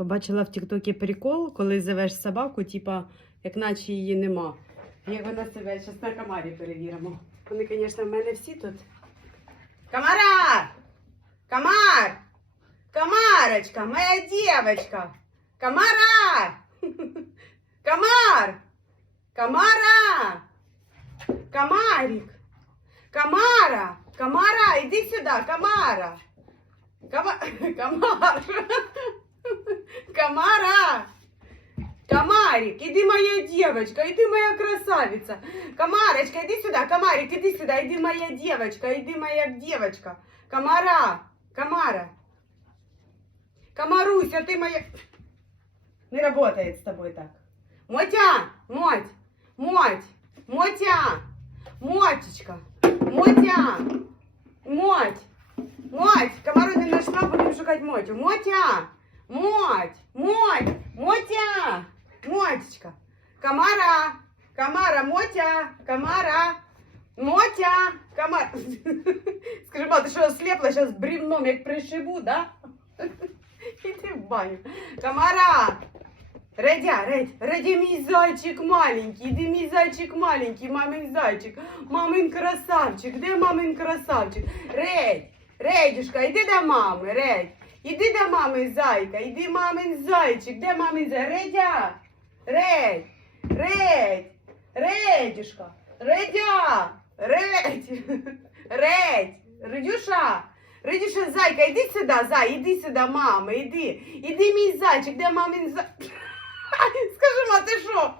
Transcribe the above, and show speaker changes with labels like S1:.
S1: Побачила в Тіктокі прикол, коли завеш собаку, типа, як наче її нема. Як вона себе зараз на комарі перевіримо. Вони, звісно, в мене всі тут. Комара! Комар! Комарочка, моя девочка! Комара! Комар! Комара! Комарик! Комара! Комара! Иди сюда, Комара! Кома... Комар! Комара! Комарик, иди моя девочка, иди моя красавица. Комарочка, иди сюда, комарик, иди сюда, иди моя девочка, иди моя девочка. Комара, комара. Комаруся, ты моя... Не работает с тобой так. Мотя, моть, моть, мотя, мотечка, мотя, моть, моть. Комару не нашла, будем шукать мотю. Мотя, моть, Комара, комара, мотя, комара, мотя, комар. Скажи, ма, ти що ослепла, зараз бревном як пришибу, да? Іди в баню. Комара! Редя, Редь, Редя, мій зайчик маленький, іди мій зайчик маленький, мамин зайчик, мамин красавчик, де мамин красавчик? Редь, Редюшка, іди до мами, Редь, іди до мами, зайка, іди мамин зайчик, де мамин зайчик? Редя, Редь, Редь, Редюшка, Редя, Редь, Редь, Редюша, Редюша, зайка, іди сюди, зай, іди сюди, мама, іди, іди мій зайчик, де мамин зайчик? Скажи, ма, ти що?